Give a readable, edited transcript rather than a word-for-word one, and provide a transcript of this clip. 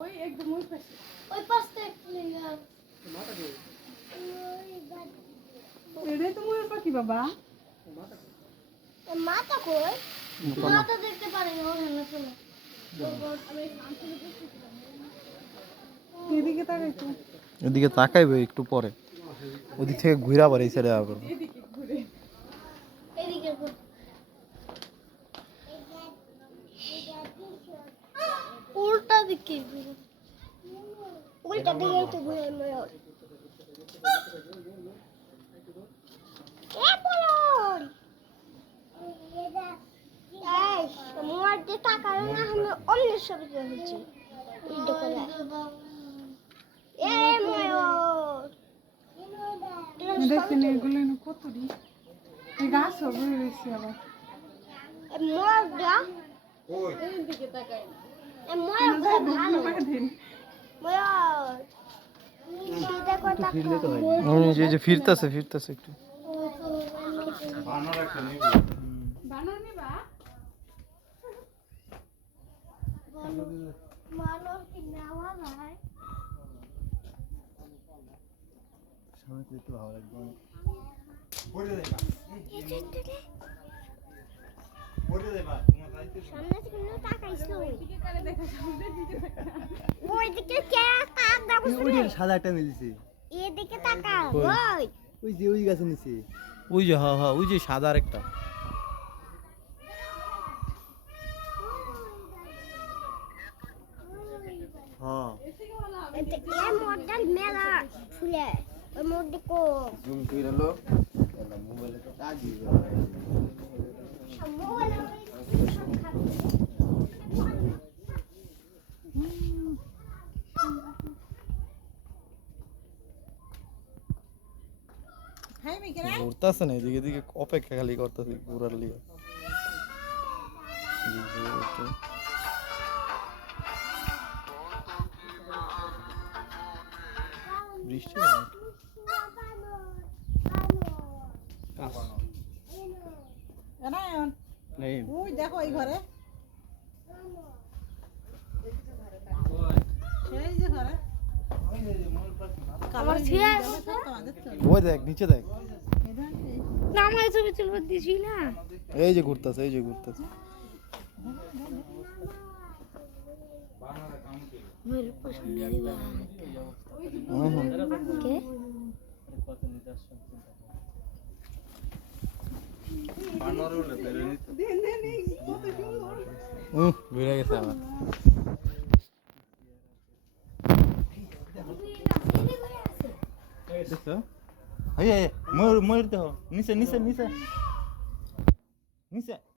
ওই একদম ওই পাশে ওই পাশে একটা লেগা মাথা কই এটাই তো ময়ূর পাখি বাবা। মাথা কই মাথা দেখতে পারি না ওখানে চলো এদিকে তাকাই তো, এদিকে তাকাইবে একটু পরে, ওদিক থেকে ঘুরে আবার এই সাইডে আবার এদিকে ঘুরে এদিকে কই উল্টা দিকে ঘুরে উল্টা দিকে তো ঘুরে ময়ূর এ বলুন এই তোমার যে টাকা না আমি অন্য সব হচ্ছে এই দোকানে এ ময়ূর দেখছেন এগুলো কত রি এই গাছ হবে রয়েছে আবার। ময়ূরটা কই এদিকে তাকাই ময়ূর ভালো বাঁধেন ময়ূর সেটা কথা ফিরলে তো হয় এই যে ফিরতেছে একটু বানর একটা নেই বানর নিবা মানুষ কি নেওয়া যায় সামনে তো একটু ভালো লাগবে পড়ে যাইবা পড়ে যাইবা তোমার যাইতে সামনে থেকে তাকাইছো এদিকে করে দেখা সামনে দিকে তাকা ওইদিকে কে কাক দাবছ ওই যে সাদা একটা মিলছে এদিকে তাকা ওই ওই যে ওই গাছের নিচে ওই যে হ্যাঁ হ্যাঁ ওই যে সাদা একটা হ্যাঁ এদিকে মডেল মেলা ফুলে ওই মধ্যে কো জুম করে লো মোবাইলে তো কাজ ঘুরতেছে না এদিকে এদিকে অপেক্ষা খালি করতেছে ঘুরার লিগে বৃষ্টি নেই ওই দেখো এই ঘরে সেই যে ঘরে আমার ছিয়া ওই দেখ নিচে দেখ না আমার ছবি তুলতে দিছি না এই যে ঘুরতেছে মেরে পছন্দ দিবা কে বানর হলে বেরে নিত দেন এই কত সুন্দর বেড়ে গেছে আমার দেখছো ময়ূর দেখো নিচে